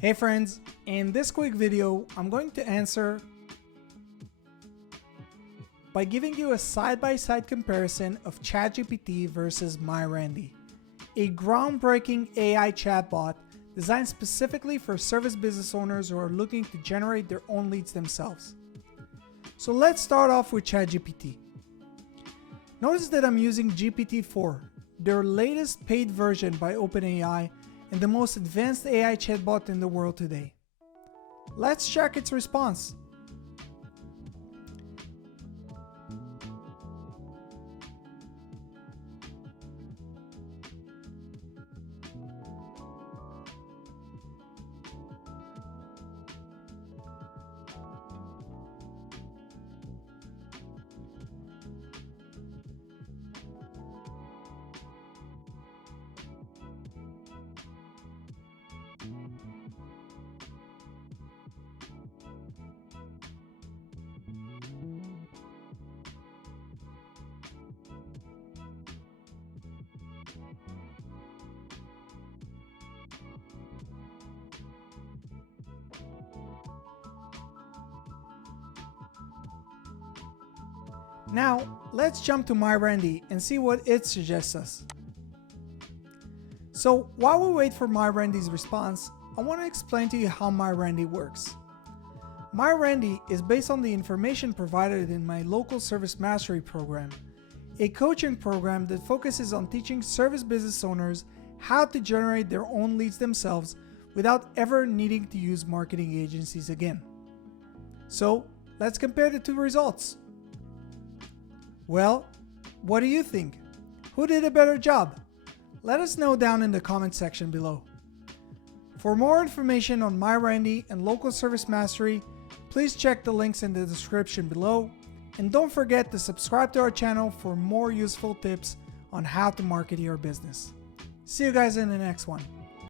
Hey friends, in this quick video, I'm going to answer by giving you a side-by-side comparison of ChatGPT versus MyRandy, a groundbreaking AI chatbot designed specifically for service business owners who are looking to generate their own leads themselves. So let's start off with ChatGPT. Notice that I'm using GPT-4, their latest paid version by OpenAI and the most advanced AI chatbot in the world today. Let's check its response. Now, let's jump to MyRandy and see what it suggests us. So, while we wait for MyRandy's response, I want to explain to you how MyRandy works. MyRandy is based on the information provided in my local service mastery program, a coaching program that focuses on teaching service business owners how to generate their own leads themselves without ever needing to use marketing agencies again. So, let's compare the two results. Well, what do you think? Who did a better job? Let us know down in the comment section below. For more information on MyRandy and local service mastery, please check the links in the description below, and don't forget to subscribe to our channel for more useful tips on how to market your business. See you guys in the next one.